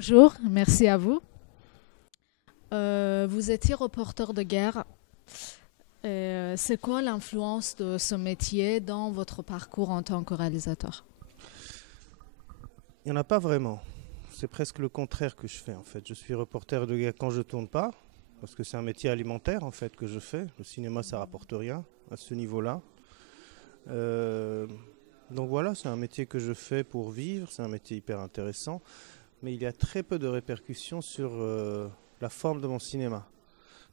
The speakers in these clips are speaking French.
Bonjour, merci à vous. Vous étiez reporter de guerre. C'est quoi l'influence de ce métier dans votre parcours en tant que réalisateur? Il n'y en a pas vraiment. C'est presque le contraire que je fais en fait. Je suis reporter de guerre quand je tourne pas, parce que c'est un métier alimentaire en fait que je fais. Le cinéma ça rapporte rien à ce niveau-là. Donc voilà, c'est un métier que je fais pour vivre, c'est un métier hyper intéressant, mais il y a très peu de répercussions sur la forme de mon cinéma.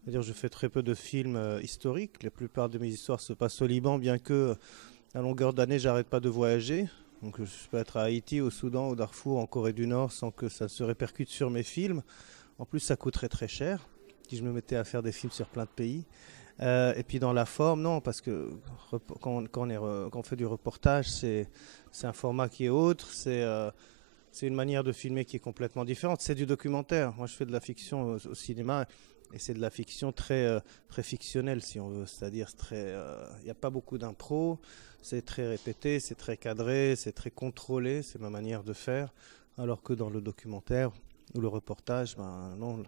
C'est-à-dire je fais très peu de films historiques, la plupart de mes histoires se passent au Liban, bien que à longueur d'année j'arrête pas de voyager. Donc je peux être à Haïti, au Soudan, au Darfour, en Corée du Nord sans que ça se répercute sur mes films. En plus ça coûterait très cher si je me mettais à faire des films sur plein de pays. Et puis dans la forme, non, parce que quand on fait du reportage, c'est un format qui est autre, c'est une manière de filmer qui est complètement différente. C'est du documentaire. Moi, je fais de la fiction au cinéma et c'est de la fiction très fictionnelle, si on veut. C'est-à-dire, il n'y a pas beaucoup d'impro, c'est très répété, c'est très cadré, c'est très contrôlé, c'est ma manière de faire. Alors que dans le documentaire ou le reportage, non,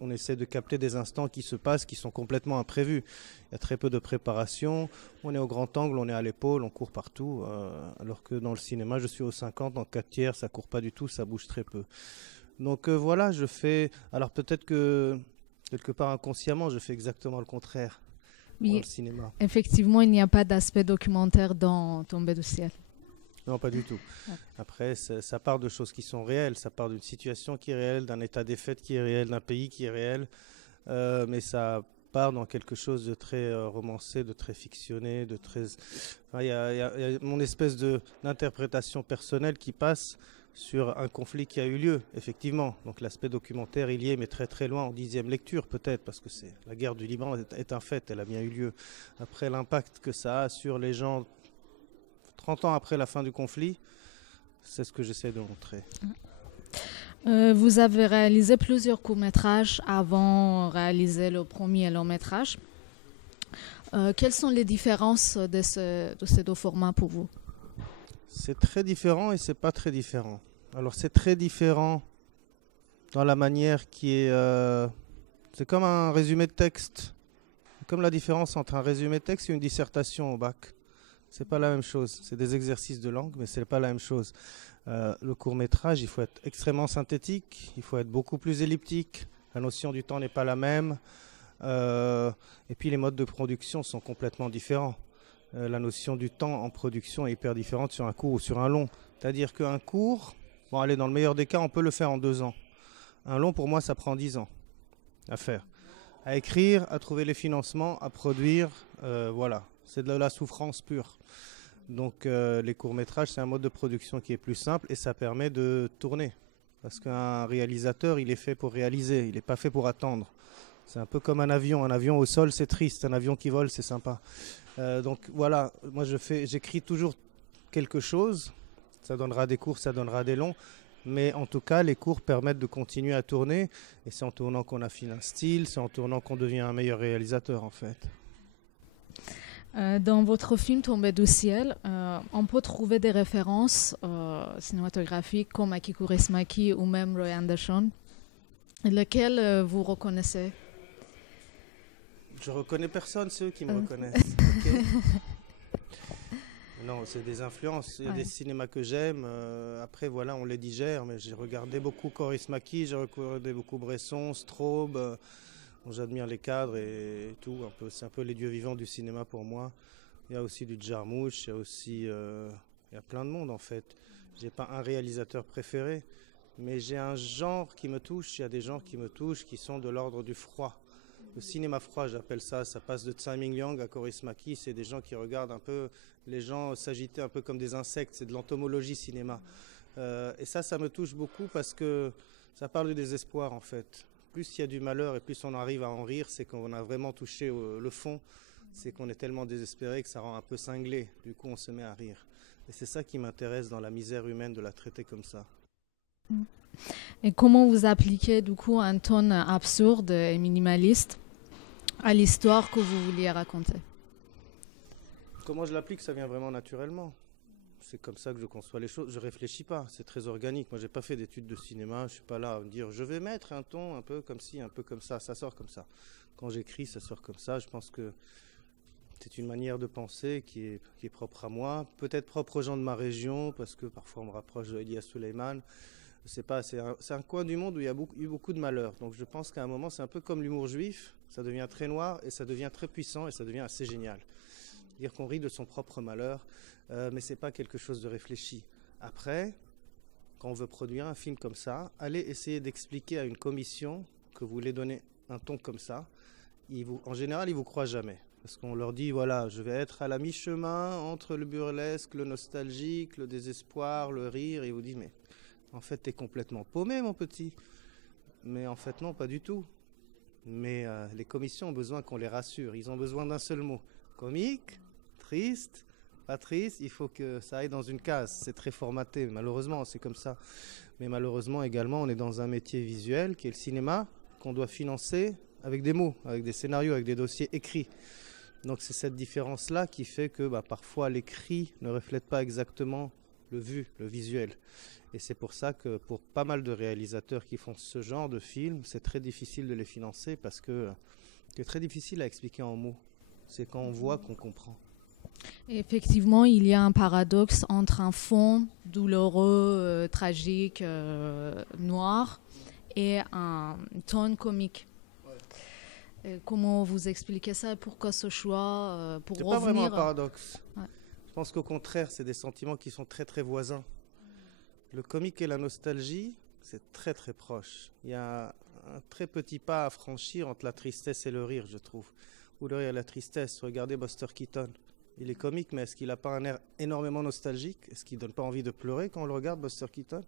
on essaie de capter des instants qui se passent, qui sont complètement imprévus. Il y a très peu de préparation, on est au grand angle, on est à l'épaule, on court partout, alors que dans le cinéma, je suis au 50, en 4 tiers, ça court pas du tout, ça bouge très peu. Donc voilà, je fais... Alors peut-être que, quelque part inconsciemment, je fais exactement le contraire dans le cinéma. Effectivement, il n'y a pas d'aspect documentaire dans Tombé du ciel. Non, pas du tout. Après, ça part de choses qui sont réelles, ça part d'une situation qui est réelle, d'un état des faits qui est réel, d'un pays qui est réel, mais ça part dans quelque chose de très romancé, de très fictionné, de très... Il y a mon espèce d'interprétation personnelle qui passe sur un conflit qui a eu lieu, effectivement. Donc l'aspect documentaire, il y est, mais très très loin, en 10e lecture peut-être, parce que la guerre du Liban est un fait, elle a bien eu lieu. Après, l'impact que ça a sur les gens 30 ans après la fin du conflit, c'est ce que j'essaie de montrer. Vous avez réalisé plusieurs courts-métrages avant de réaliser le premier long-métrage. Quelles sont les différences de ces deux formats pour vous? C'est très différent et c'est pas très différent. Alors c'est très différent dans la manière qui est... c'est comme un résumé de texte. Comme la différence entre un résumé de texte et une dissertation au bac. C'est pas la même chose. C'est des exercices de langue, mais c'est pas la même chose. Le court-métrage, il faut être extrêmement synthétique, il faut être beaucoup plus elliptique. La notion du temps n'est pas la même. Et puis les modes de production sont complètement différents. La notion du temps en production est hyper différente sur un court ou sur un long. C'est-à-dire qu'un court, bon allez, dans le meilleur des cas, on peut le faire en 2 ans. Un long, pour moi, ça prend 10 ans à faire. À écrire, à trouver les financements, à produire, voilà. C'est de la souffrance pure. Donc les courts-métrages, c'est un mode de production qui est plus simple et ça permet de tourner. Parce qu'un réalisateur, il est fait pour réaliser, il n'est pas fait pour attendre. C'est un peu comme un avion. Un avion au sol, c'est triste. Un avion qui vole, c'est sympa. Donc voilà, moi j'écris toujours quelque chose. Ça donnera des courts, ça donnera des longs. Mais en tout cas, les cours permettent de continuer à tourner. Et c'est en tournant qu'on affine un style, c'est en tournant qu'on devient un meilleur réalisateur en fait. Dans votre film Tombé du ciel, on peut trouver des références cinématographiques comme Aki Kaurismäki ou même Roy Andersson. Lesquelles vous reconnaissez? Je reconnais personne, c'est eux qui me reconnaissent. Okay. Non, c'est des influences. Il y a des cinémas que j'aime. Après, voilà, on les digère. Mais j'ai regardé beaucoup Kaurismäki, j'ai regardé beaucoup Bresson, Straub. J'admire les cadres et tout. C'est un peu les dieux vivants du cinéma pour moi. Il y a aussi du Jarmusch, il y a plein de monde en fait. J'ai pas un réalisateur préféré, mais j'ai un genre qui me touche. Il y a des genres qui me touchent qui sont de l'ordre du froid. Le cinéma froid, j'appelle ça. Ça passe de Tsai Ming-liang à Kaurismäki. C'est des gens qui regardent un peu les gens s'agiter un peu comme des insectes. C'est de l'entomologie cinéma. Et ça me touche beaucoup parce que ça parle du désespoir en fait. Plus il y a du malheur et plus on arrive à en rire, c'est qu'on a vraiment touché le fond. C'est qu'on est tellement désespéré que ça rend un peu cinglé. Du coup, on se met à rire. Et c'est ça qui m'intéresse dans la misère humaine, de la traiter comme ça. Et comment vous appliquez du coup un ton absurde et minimaliste à l'histoire que vous vouliez raconter? Comment je l'applique, ça vient vraiment naturellement. c'est comme ça que je conçois les choses. Je réfléchis pas, c'est très organique. Moi, j'ai pas fait d'études de cinéma. Je suis pas là à me dire je vais mettre un ton un peu comme ci, un peu comme ça. Ça sort comme ça. Quand j'écris, ça sort comme ça. Je pense que c'est une manière de penser qui est propre à moi, peut-être propre aux gens de ma région, parce que parfois on me rapproche de Elias Suleiman. C'est pas, c'est un coin du monde où il y a eu beaucoup de malheur. Donc je pense qu'à un moment, c'est un peu comme l'humour juif. Ça devient très noir et ça devient très puissant et ça devient assez génial. Dire qu'on rit de son propre malheur, mais c'est pas quelque chose de réfléchi. Après, quand on veut produire un film comme ça, allez essayer d'expliquer à une commission que vous voulez donner un ton comme ça. En général, ils vous croient jamais. Parce qu'on leur dit, voilà, je vais être à la mi-chemin entre le burlesque, le nostalgique, le désespoir, le rire. Et ils vous disent, mais en fait, t'es complètement paumé, mon petit. Mais en fait, non, pas du tout. Mais les commissions ont besoin qu'on les rassure. Ils ont besoin d'un seul mot. Comique, triste, pas triste. Il faut que ça aille dans une case. C'est très formaté, malheureusement, c'est comme ça. Mais malheureusement, également, on est dans un métier visuel qui est le cinéma, qu'on doit financer avec des mots, avec des scénarios, avec des dossiers écrits. Donc c'est cette différence-là qui fait que parfois l'écrit ne reflète pas exactement le vu, le visuel. Et c'est pour ça que pour pas mal de réalisateurs qui font ce genre de film, c'est très difficile de les financer parce que c'est très difficile à expliquer en mots. C'est quand on voit qu'on comprend. Et effectivement, il y a un paradoxe entre un fond douloureux, tragique, noir et un ton comique. Comment vous expliquez ça? Pourquoi ce choix pour c'est revenir... pas vraiment un paradoxe. Ouais. Je pense qu'au contraire, c'est des sentiments qui sont très très voisins. Le comique et la nostalgie, c'est très très proche. Il y a un très petit pas à franchir entre la tristesse et le rire, je trouve. Ou le rire et la tristesse. Regardez Buster Keaton. Il est comique, mais est-ce qu'il n'a pas un air énormément nostalgique? Est-ce qu'il ne donne pas envie de pleurer quand on le regarde, Buster Keaton?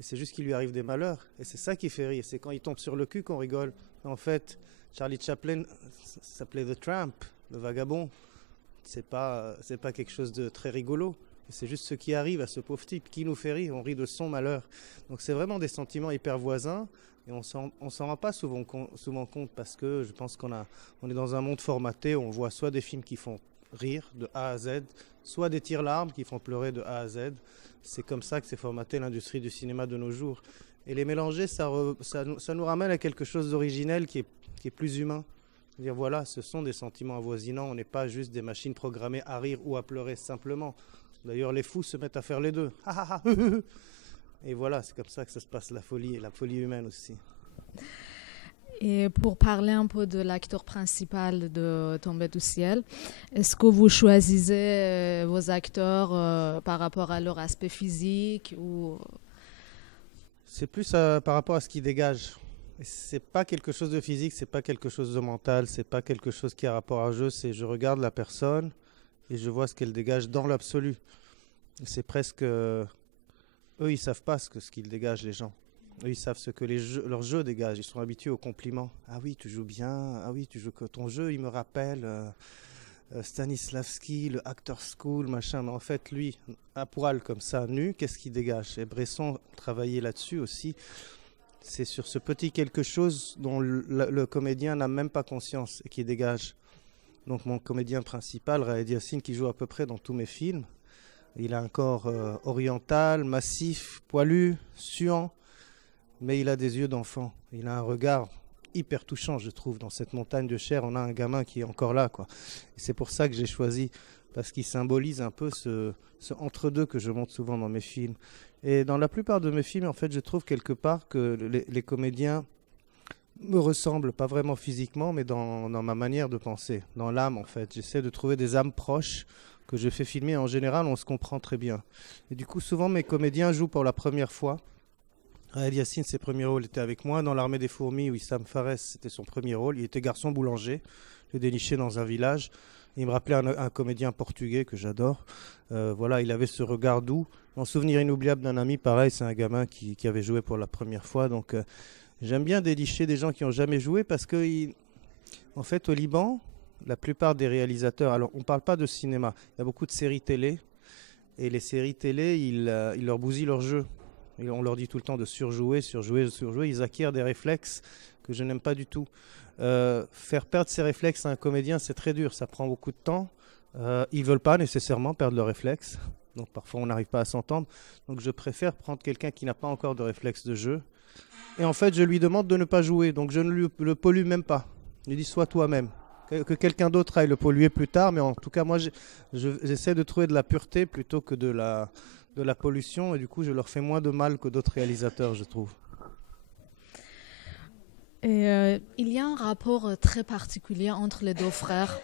Et c'est juste qu'il lui arrive des malheurs. Et c'est ça qui fait rire. C'est quand il tombe sur le cul qu'on rigole. En fait, Charlie Chaplin s'appelait The Tramp, le vagabond. C'est pas quelque chose de très rigolo. C'est juste ce qui arrive à ce pauvre type qui nous fait rire. On rit de son malheur. Donc c'est vraiment des sentiments hyper voisins. Et on s'en rend pas souvent compte parce que je pense on est dans un monde formaté où on voit soit des films qui font rire de A à Z, soit des tire-larmes qui font pleurer de A à Z. C'est comme ça que c'est formaté l'industrie du cinéma de nos jours. Et les mélanger, ça nous ramène à quelque chose d'originel qui est plus humain. C'est-à-dire, voilà, ce sont des sentiments avoisinants. On n'est pas juste des machines programmées à rire ou à pleurer simplement. D'ailleurs, les fous se mettent à faire les deux. Et voilà, c'est comme ça que ça se passe, la folie humaine aussi. Et pour parler un peu de l'acteur principal de Tomber du ciel, est-ce que vous choisissez vos acteurs par rapport à leur aspect physique ou... C'est plus par rapport à ce qu'ils dégagent. C'est pas quelque chose de physique, c'est pas quelque chose de mental, c'est pas quelque chose qui a rapport à un jeu, c'est je regarde la personne et je vois ce qu'elle dégage dans l'absolu. C'est presque... eux, ils savent pas ce qu'ils dégagent, les gens. Eux, ils savent ce que leur jeu dégage. Ils sont habitués aux compliments. Ah oui, tu joues bien. Ah oui, ton jeu, il me rappelle Stanislavski, le Actor School, machin. Mais en fait, lui, à poil comme ça, nu, qu'est-ce qu'il dégage? Et Bresson travaillait là-dessus aussi. C'est sur ce petit quelque chose dont le comédien n'a même pas conscience et qui dégage. Donc mon comédien principal, Raed Yassine, qui joue à peu près dans tous mes films, il a un corps oriental, massif, poilu, suant, mais il a des yeux d'enfant. Il a un regard hyper touchant, je trouve. Dans cette montagne de chair, on a un gamin qui est encore là, quoi. Et c'est pour ça que j'ai choisi, parce qu'il symbolise un peu ce entre-deux que je montre souvent dans mes films. Et dans la plupart de mes films, en fait, je trouve quelque part que les comédiens me ressemblent, pas vraiment physiquement, mais dans ma manière de penser, dans l'âme, en fait. J'essaie de trouver des âmes proches que je fais filmer. En général, on se comprend très bien. Et du coup, souvent, mes comédiens jouent pour la première fois. Raed Yassine, ses premiers rôles étaient avec moi. Dans l'Armée des fourmis, Wissam Fares, c'était son premier rôle. Il était garçon boulanger. Je l'ai déniché dans un village. Il me rappelait un comédien portugais que j'adore. Voilà, il avait ce regard doux. Mon souvenir inoubliable d'un ami, pareil, c'est un gamin qui avait joué pour la première fois. Donc, j'aime bien dénicher des gens qui n'ont jamais joué parce que, en fait, au Liban, la plupart des réalisateurs, alors on ne parle pas de cinéma, il y a beaucoup de séries télé. Et les séries télé, ils leur bousillent leur jeu. Et on leur dit tout le temps de surjouer. Ils acquièrent des réflexes que je n'aime pas du tout. Faire perdre ses réflexes à un comédien, c'est très dur. Ça prend beaucoup de temps. Ils ne veulent pas nécessairement perdre leurs réflexes. Donc parfois on n'arrive pas à s'entendre. Donc je préfère prendre quelqu'un qui n'a pas encore de réflexe de jeu. Et en fait je lui demande de ne pas jouer. Donc je ne le pollue même pas. Je lui dis sois toi-même. Que quelqu'un d'autre aille le polluer plus tard. Mais en tout cas moi j'essaie de trouver de la pureté plutôt que de la pollution. Et du coup je leur fais moins de mal que d'autres réalisateurs, je trouve. Et il y a un rapport très particulier entre les deux frères.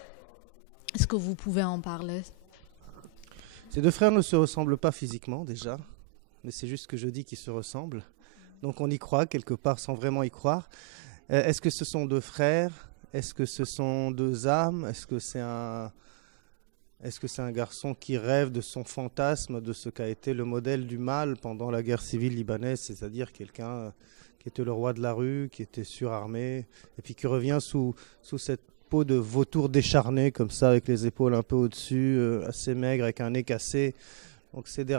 Est-ce que vous pouvez en parler? Ces deux frères ne se ressemblent pas physiquement déjà, mais c'est juste que je dis qu'ils se ressemblent. Donc on y croit quelque part sans vraiment y croire. Est-ce que ce sont deux frères? Est-ce que ce sont deux âmes? Est-ce que c'est un garçon qui rêve de son fantasme, de ce qu'a été le modèle du mal pendant la guerre civile libanaise, c'est-à-dire quelqu'un qui était le roi de la rue, qui était surarmé, et puis qui revient sous cette peau de vautour décharné, comme ça, avec les épaules un peu au-dessus, assez maigre, avec un nez cassé. Donc c'est des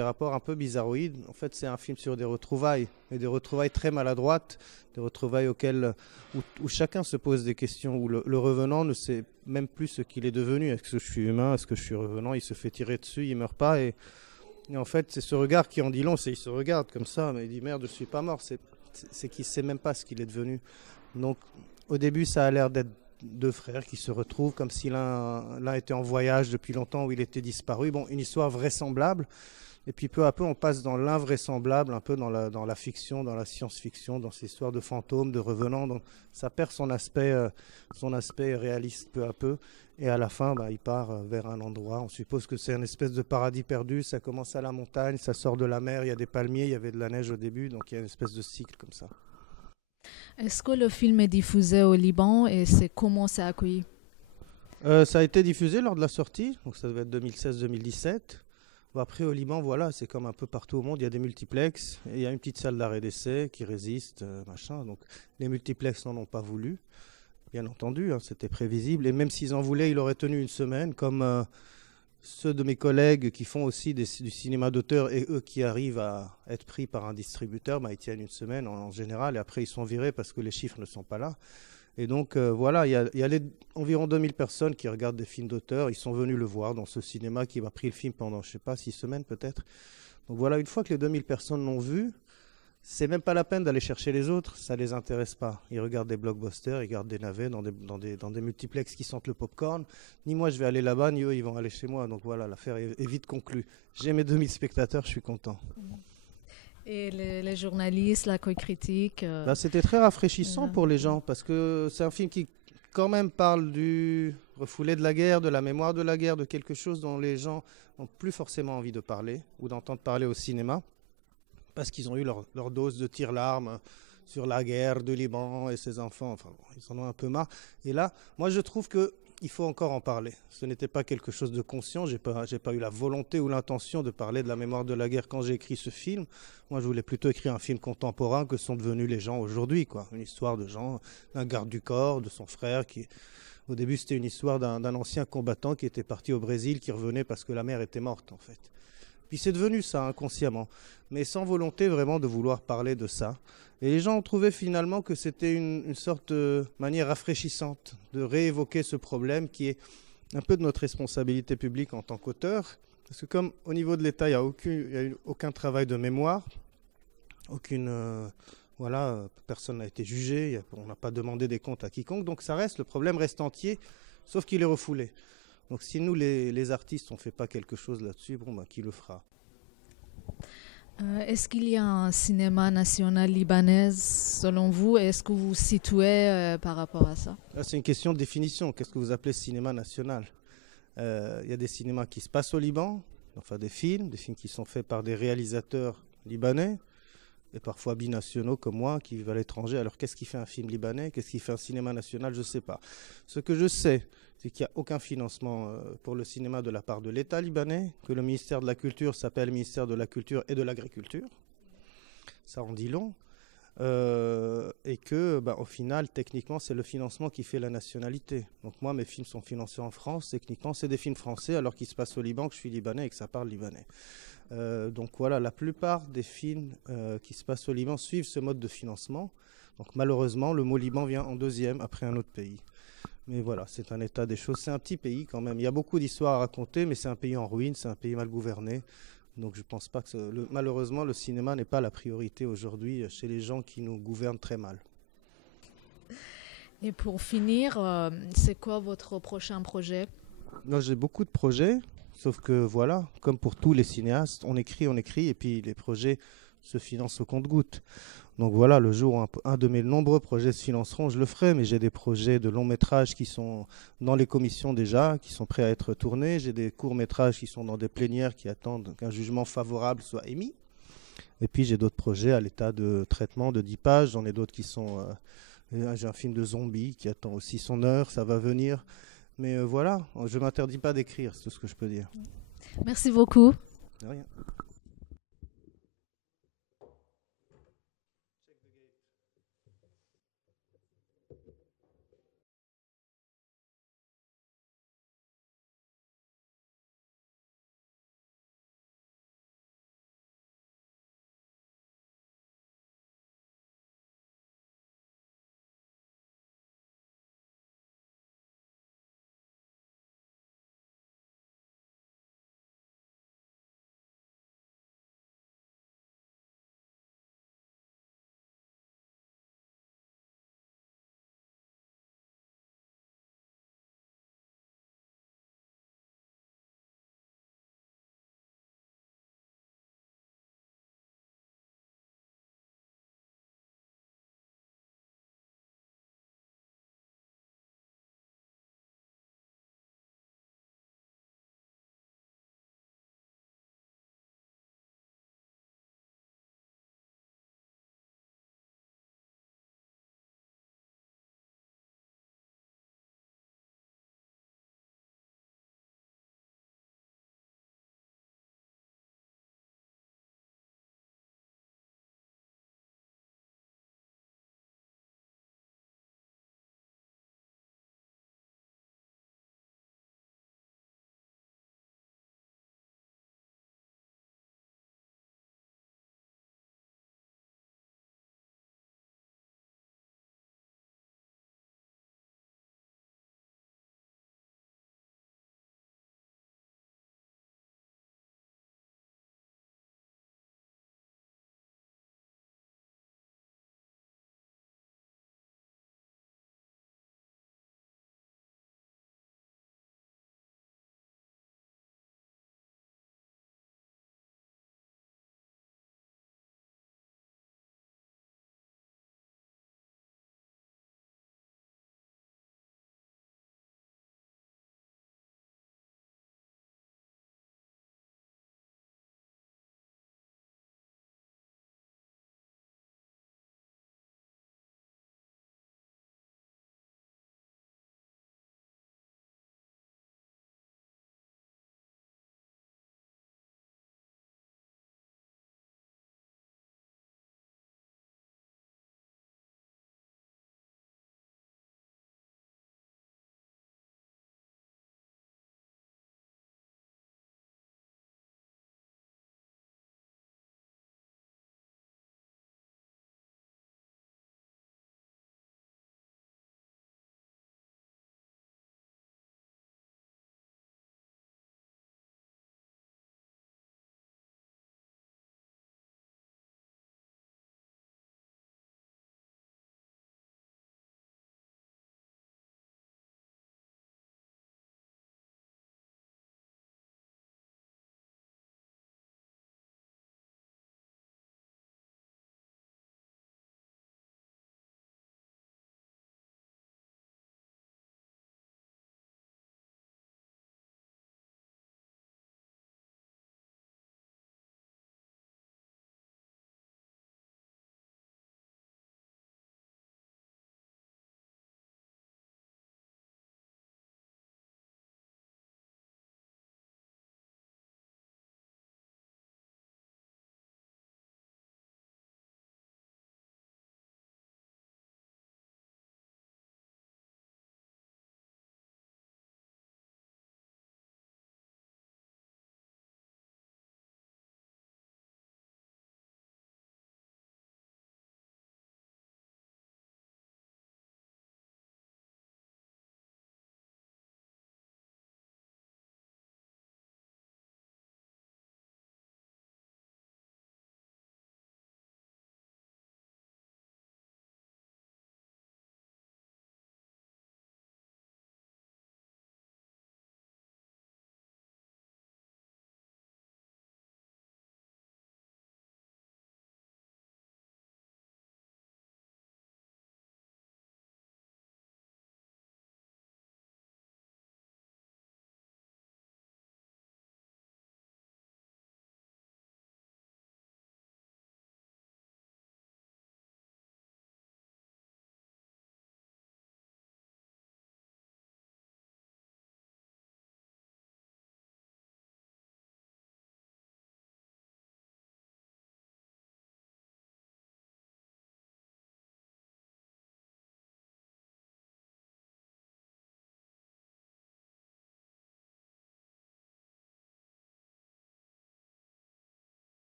rapports un peu bizarroïdes. En fait, c'est un film sur des retrouvailles, et des retrouvailles très maladroites, des retrouvailles où chacun se pose des questions, où le revenant ne sait même plus ce qu'il est devenu. Est-ce que je suis humain? Est-ce que je suis revenant? Il se fait tirer dessus, il meurt pas. Et en fait, c'est ce regard qui en dit long. Il se regarde comme ça, mais il dit merde, je suis pas mort. C'est qu'il sait même pas ce qu'il est devenu. Donc au début, ça a l'air d'être deux frères qui se retrouvent comme si l'un était en voyage depuis longtemps où il était disparu. Bon, une histoire vraisemblable. Et puis peu à peu, on passe dans l'invraisemblable, un peu dans la fiction, dans la science-fiction, dans ces histoires de fantômes, de revenants. Donc ça perd son aspect réaliste peu à peu. Et à la fin, il part vers un endroit. On suppose que c'est une espèce de paradis perdu. Ça commence à la montagne, ça sort de la mer. Il y a des palmiers, il y avait de la neige au début. Donc il y a une espèce de cycle comme ça. Est-ce que le film est diffusé au Liban et comment c'est accueilli? Ça a été diffusé lors de la sortie, donc ça devait être 2016-2017. Bon, après au Liban, voilà, c'est comme un peu partout au monde, il y a des multiplexes, et il y a une petite salle d'arrêt d'essai qui résiste, machin. Donc les multiplexes n'en ont pas voulu, bien entendu, hein, c'était prévisible. Et même s'ils en voulaient, il aurait tenu une semaine, comme ceux de mes collègues qui font aussi du cinéma d'auteur et eux qui arrivent à être pris par un distributeur, ils tiennent une semaine en général et après ils sont virés parce que les chiffres ne sont pas là. Et donc voilà, il y a environ 2000 personnes qui regardent des films d'auteur. Ils sont venus le voir dans ce cinéma qui m'a pris le film pendant, je sais pas, 6 semaines peut-être. Donc voilà, une fois que les 2000 personnes l'ont vu, c'est même pas la peine d'aller chercher les autres, ça les intéresse pas. Ils regardent des blockbusters, ils regardent des navets dans des multiplexes qui sentent le popcorn. Ni moi je vais aller là-bas, ni eux ils vont aller chez moi. Donc voilà, l'affaire est vite conclue. J'ai mes 2000 spectateurs, je suis content. Et les journalistes, la critique C'était très rafraîchissant pour les gens parce que c'est un film qui quand même parle du refoulé de la guerre, de la mémoire de la guerre, de quelque chose dont les gens n'ont plus forcément envie de parler ou d'entendre parler au cinéma. Parce qu'ils ont eu leur dose de tir-larmes sur la guerre du Liban et ses enfants. Enfin, bon, ils en ont un peu marre. Et là, moi, je trouve qu'il faut encore en parler. Ce n'était pas quelque chose de conscient. J'ai pas eu la volonté ou l'intention de parler de la mémoire de la guerre quand j'ai écrit ce film. Moi, je voulais plutôt écrire un film contemporain que sont devenus les gens aujourd'hui, quoi. Une histoire de gens, d'un garde du corps, de son frère qui... Au début, c'était une histoire d'un ancien combattant qui était parti au Brésil, qui revenait parce que la mère était morte, en fait. Puis c'est devenu ça, inconsciemment, mais sans volonté vraiment de vouloir parler de ça. Et les gens ont trouvé finalement que c'était une sorte de manière rafraîchissante de réévoquer ce problème qui est un peu de notre responsabilité publique en tant qu'auteur. Parce que comme au niveau de l'État, il n'y a eu aucun travail de mémoire, personne n'a été jugé, on n'a pas demandé des comptes à quiconque, donc le problème reste entier, sauf qu'il est refoulé. Donc si nous, les artistes, on ne fait pas quelque chose là-dessus, qui le fera? Est-ce qu'il y a un cinéma national libanais selon vous? Est-ce que vous vous situez par rapport à ça? Là, c'est une question de définition. Qu'est-ce que vous appelez cinéma national? Il y a des cinémas qui se passent au Liban, enfin des films qui sont faits par des réalisateurs libanais, et parfois binationaux comme moi, qui vivent à l'étranger. Alors qu'est-ce qui fait un film libanais? Qu'est-ce qui fait un cinéma national? Je ne sais pas. Ce que je sais, c'est qu'il n'y a aucun financement pour le cinéma de la part de l'État libanais, que le ministère de la Culture s'appelle ministère de la Culture et de l'Agriculture. Ça en dit long. Et que, au final, techniquement, c'est le financement qui fait la nationalité. Donc moi, mes films sont financés en France. Techniquement, c'est des films français, alors qu'ils se passent au Liban, que je suis libanais et que ça parle libanais. Donc voilà, la plupart des films qui se passent au Liban suivent ce mode de financement. Donc malheureusement, le mot Liban vient en deuxième après un autre pays. Mais voilà, c'est un état des choses. C'est un petit pays quand même. Il y a beaucoup d'histoires à raconter, mais c'est un pays en ruine, c'est un pays mal gouverné. Donc je pense pas que malheureusement, le cinéma n'est pas la priorité aujourd'hui chez les gens qui nous gouvernent très mal. Et pour finir, c'est quoi votre prochain projet? Moi, j'ai beaucoup de projets, sauf que voilà, comme pour tous les cinéastes, on écrit, et puis les projets se financent au compte-gouttes. Donc voilà, le jour où un de mes nombreux projets se financeront, je le ferai, mais j'ai des projets de long métrage qui sont dans les commissions déjà, qui sont prêts à être tournés. J'ai des courts métrages qui sont dans des plénières qui attendent qu'un jugement favorable soit émis. Et puis j'ai d'autres projets à l'état de traitement de 10 pages. J'en ai d'autres qui sont... j'ai un film de zombies qui attend aussi son heure, ça va venir. Mais voilà, je ne m'interdis pas d'écrire, c'est tout ce que je peux dire. Merci beaucoup. De rien.